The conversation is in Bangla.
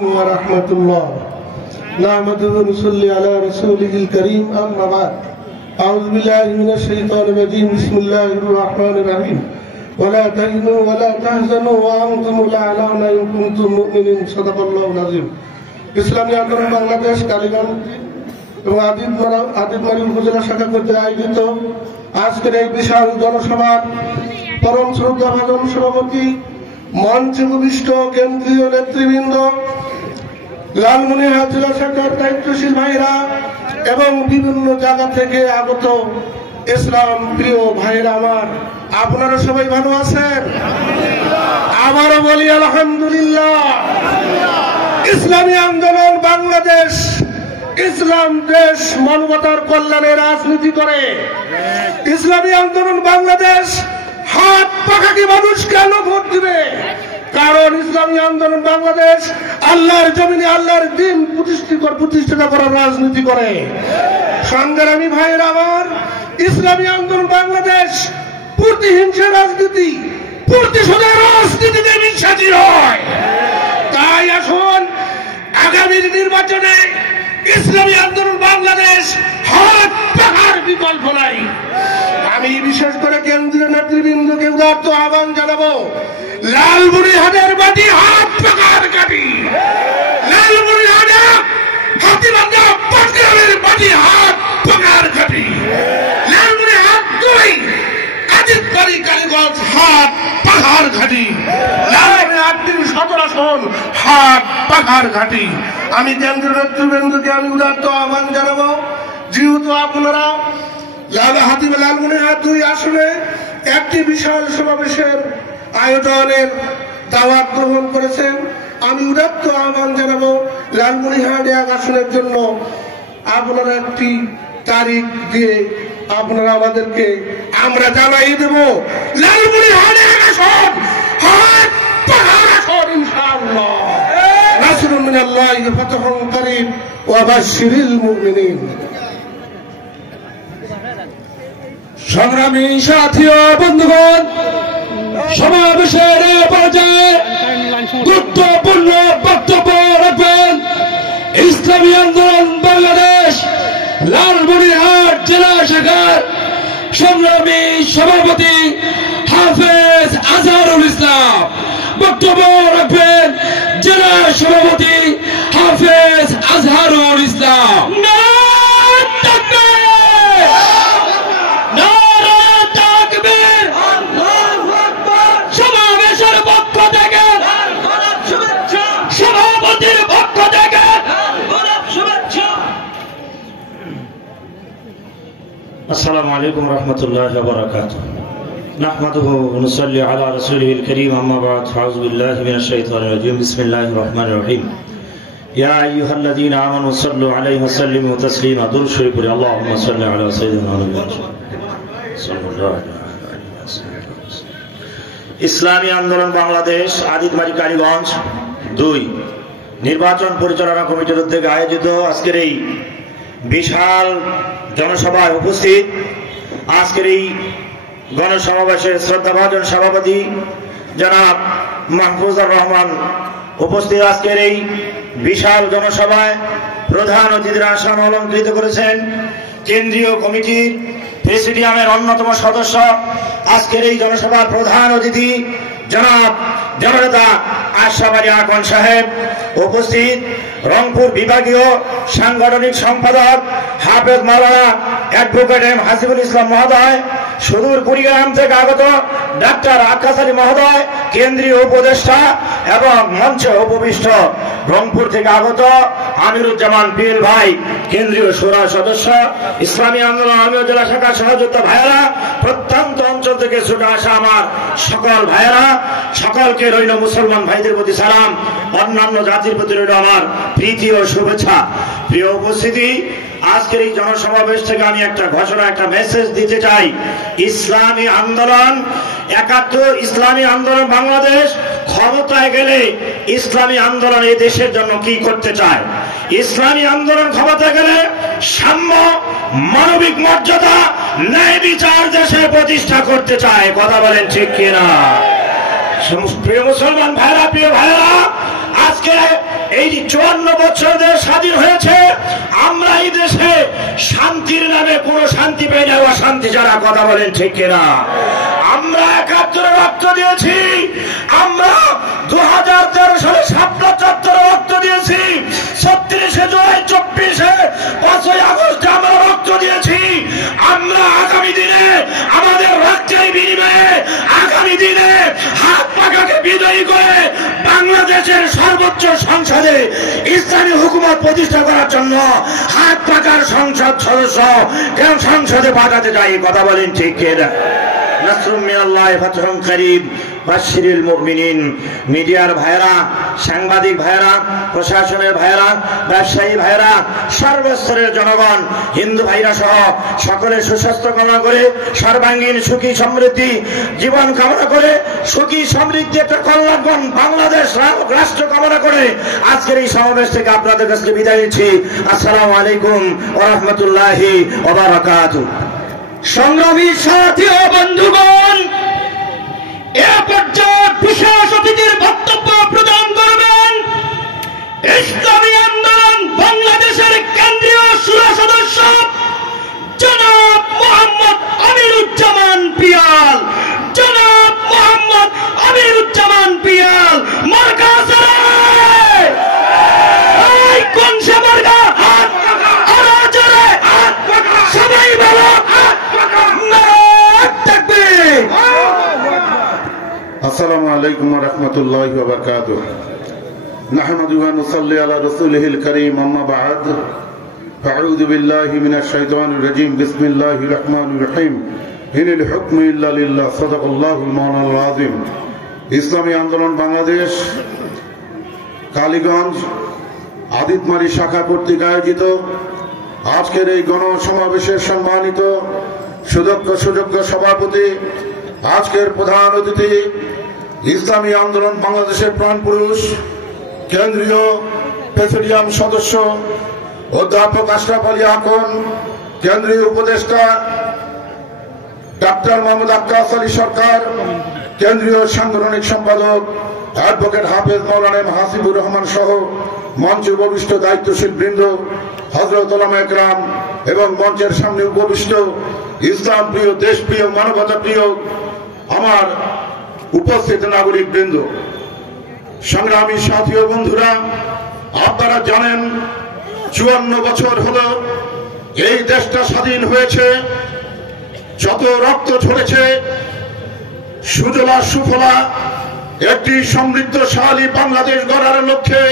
ورحمة الله نحمده ونصلي على رسوله الكريم أما بعد أعوذ بالله من الشيطان الرجيم بسم الله الرحمن الرحيم ولا تهنوا ولا تحزنوا وأنتم الأعلون إن كنتم مؤمنين صدق الله العظيم ইসলামী আন্দোলন বাংলাদেশ কালীগঞ্জ এবং আদিতমারি উপজেলা শাখা কর্তৃক আয়োজিত আজকের এই বিশাল জনসভার পরম শ্রদ্ধাভাজন সভাপতি মঞ্চে উপবিষ্ট কেন্দ্রীয় নেতৃবৃন্দ, লালমনিরহাট জেলা শাখার দায়িত্বশীল ভাইরা এবং বিভিন্ন জায়গা থেকে আগত ইসলাম প্রিয় ভাইরা আমার, আপনারা সবাই ভালো আছেন? আবারও বলি আলহামদুলিল্লাহ। ইসলামী আন্দোলন বাংলাদেশ ইসলাম দেশ মানবতার কল্যাণে রাজনীতি করে। ইসলামী আন্দোলন বাংলাদেশ হাত পাখাকে মানুষ কেন ভোট দিবে? কারণ ইসলামী আন্দোলন বাংলাদেশ আল্লাহর জমিনে আল্লাহর দ্বীন প্রতিষ্ঠা করার রাজনীতি করে। সংগ্রামী ভাইয়ের আমার, ইসলামী আন্দোলন বাংলাদেশ প্রতিহিংসা রাজনীতি, প্রতিশোধের রাজনীতিতে বিশ্বাসী হয়। তাই আসুন আগামীর নির্বাচনে ইসলামী আন্দোলন বাংলাদেশ হাত পাখার বিকল্প নাই। আমি বিশেষ করে কেন্দ্রীয় নেতৃবৃন্দকে উদাত্ত আহ্বান জানাবো, লালমনিরহাটের মাটি হাত পাখার কাটি, লালমনিরহাটে হাতিবান্ধা পাটগ্রামের মাটি হাত পাখার কাটি, লালমনিরহাট 2 আজিতবাড়ি কালীগঞ্জ হাত পাখার ঘাটি, লালমনিরহাট 17 আসন হাত পাখার ঘাটি। আমি কেন্দ্রীয় নেতৃবৃন্দকে আমি উদাত্ত আহ্বান জানাবো, যেহেতু আপনারা লালমনিরহাট 2 আসনে একটি বিশাল সমাবেশের আয়োজনের দাওয়াত গ্রহণ করেছেন, আমি উদাত্ত আহ্বান জানাবো লালমনিরহাট 1 আসনের জন্য আপনারা একটি তারিখ দিয়ে আপনারা আমাদেরকে আমরা জানাই দেব লালমনিরহাট 1 আসন হাত পাখার আসন ইনশাআল্লাহ। নাসরুম মিনাল্লাহি ওয়া ফাতহুন কারীম ওয়া বাশশিরিল মুমিনিন। সংগ্রামী সাথী ও বন্ধুগণ, সমাবেশের পর্যায়ে গুরুত্বপূর্ণ বক্তব্য রাখবেন ইসলামী আন্দোলন বাংলাদেশ লালমনিরহাট জেলা শাখার সংগ্রামী সভাপতি হাফেজ আজহারুল ইসলাম। বক্তব্য রাখবেন জেলা সভাপতি হাফেজ আজহারুল ইসলাম। السلام عليكم ورحمة الله وبركاته نحمده ونصلي على رسوله الكريم أما بعد فأعوذ بالله من الشيطان الرجيم بسم الله الرحمن الرحيم يا أيها الذين آمنوا صلوا عليه وسلموا تسليما درود شريف اللهم صل على سيدنا محمد صلى الله عليه وسلم। ইসলামী আন্দোলন বাংলাদেশ আদিতমারি কালীগঞ্জ 2 নির্বাচন পরিচালনা কমিটির উদ্যোগে আয়োজিত আজকের এই বিশাল জনসভায় উপস্থিত, আজকের এই গণসমাবেশের শ্রদ্ধাভাজন সভাপতি জনাব মাহফুজুর রহমান উপস্থিত আজকের এই বিশাল জনসভায় প্রধান অতিথির আসন অলঙ্কৃত করেছেন কেন্দ্রীয় কমিটির প্রেসিডিয়ামের অন্যতম সদস্য, আজকের এই জনসভার প্রধান অতিথি জনাব জননেতা আশরাফ আলী আকন সাহেব উপস্থিত, রংপুর বিভাগীয় সাংগঠনিক সম্পাদক হাফেজ মাওলানা অ্যাডভোকেট এম হাসিবুল ইসলাম মহোদয়, সুদূর কুড়িগ্রাম থেকে আগত ডাক্তার আকাশ আলী মহোদয় কেন্দ্রীয় উপদেষ্টা এবং মঞ্চে উপবিষ্ট রংপুর থেকে আগত আমিরুজ্জামান পীর ভাই কেন্দ্রীয় শোরা সদস্য, ইসলামী আন্দোলন আমির জেলা শাখা সহযোদ্ধা ভাইয়েরা, প্রত্যন্ত অঞ্চল থেকে ছুটে আসা আমার সকল ভাইয়েরা, সকলকে রইল মুসলমান ভাইদের প্রতি সালাম, অন্যান্য জাতির প্রতি রইল আমার প্রীতি ও শুভেচ্ছা। প্রিয় উপস্থিতি, আজকের এই জনসমাবেশ থেকে আমি একটা ঘোষণা, একটা মেসেজ দিতে চাই। ইসলামী আন্দোলন 71 ইসলামী আন্দোলন বাংলাদেশ ক্ষমতায় গেলে ইসলামী আন্দোলন এই দেশের জন্য কি করতে চায়? ইসলামী আন্দোলন ক্ষমতায় গেলে সাম্য, মানবিক মর্যাদা, ন্যায় বিচার দেশে প্রতিষ্ঠা করতে চায়। কথা বলেন ঠিক কিনা? প্রিয় মুসলমান ভাইরা, প্রিয় ভাইরা, আজকে এই 54 বছর দেশ স্বাধীন হয়েছে, আমরা এই দেশে শান্তির নামে কোনো শান্তি পাই না, অশান্তি যারা কথা বলেন ঠিক কিনা? আমরা 71 রক্ত দিয়েছি, আমরা 2013 সালে শাপলা চত্বরে রক্ত দিয়েছি, 36 জুলাই 24 5ই আগস্টে আমরা রক্ত দিয়েছি। আমরা আগামী দিনে আমাদের রক্তের বিনিময়ে আগামী দিনে হাত পাকাকে বিজয়ী করে বাংলাদেশের সর্বোচ্চ সংসদে ইসলামী হুকুমত প্রতিষ্ঠা করার জন্য হাত পাকার সংসদ সদস্য কেন সংসদে পাঠাতে যাই, কথা বলেন ঠিক কিনা? নাসরুম মিনাল্লাহি ফাতহুন করিম বাশশিরিল মুমিনিন। মিডিয়ার ভাইরা, সাংবাদিক ভাইরা, প্রশাসনের ভাইরা, ব্যবসায়ী ভাইরা, সর্বস্তরের জনগণ, হিন্দু ভাইরা সহ সকলের সুস্বাস্থ্য কামনা করে, সর্বাঙ্গীন সুখী সমৃদ্ধি জীবন কামনা করে, সুখী সমৃদ্ধি একটা কল্যাণবান বাংলাদেশ রাষ্ট্র কামনা করে আজকের এই সমাবেশ থেকে আপনাদের কাছে বিদায় নিচ্ছি। আসসালামু আলাইকুম ওয়া রাহমাতুল্লাহি ওয়া বারাকাতুহু। সংগ্রামী সাথী ও বন্ধুগণ, এ পর্যায়ে বিশেষ অতিথির বক্তব্য প্রদান করবেন ইসলামী আন্দোলন বাংলাদেশের কেন্দ্রীয় শুরা সদস্য জনাব মোহাম্মদ আমিরুজ্জামান পিয়াল। জনাব মোহাম্মদ আমিরুজ্জামান পিয়াল মার্কাজ কোন সে মার্কা? সবাই বলো আসসালামু আলাইকুম ওয়া রাহমাতুল্লাহি ওয়া বারাকাতুহু। নাহমাদুহু ওয়া নুসাল্লি আলা রাসূলিহিল কারীম, আম্মা বা'দ। আউযু বিল্লাহি মিনাশ শাইতানির রাজীম। বিসমিল্লাহির রহমানির রহিম। ইনিল হুকমু ইল্লা লিল্লাহ, সাদাকাল্লাহুল মাওলানাল আযীম। ইসলামী আন্দোলন বাংলাদেশ কালীগঞ্জ আদিতমারি শাখা কর্তৃক আয়োজিত আজকের এই গণসমাবেশের সম্মানিত সুযোগ্য সভাপতি, আজকের প্রধান অতিথি, ইসলামী আন্দোলন বাংলাদেশের প্রাণপুরুষ কেন্দ্রীয় প্রেসিডিয়াম সদস্য অধ্যাপক আশরাফ আলী আকন, কেন্দ্রীয় উপদেষ্টা ডাক্তার মোহাম্মদ আক্কাস আলী সরকার, কেন্দ্রীয় সাংগঠনিক সম্পাদক অ্যাডভোকেট হাফেজ মাওলানা হাসিবুর রহমান সহ মঞ্চে উপবিষ্ট দায়িত্বশীল বৃন্দ, হযরত উলামা একরাম এবং মঞ্চের সামনে উপবিষ্ট ইসলাম প্রিয়, দেশ প্রিয়, মানবতা প্রিয় আমার উপস্থিত নাগরিক বৃন্দ, সংগ্রামী সাথী ও বন্ধুরা, আপনারা জানেন 54 বছর হলো এই দেশটা স্বাধীন হয়েছে। যত রক্ত ঝরেছে, সুজলা সুফলা একটি সমৃদ্ধশালী বাংলাদেশ গড়ার লক্ষ্যে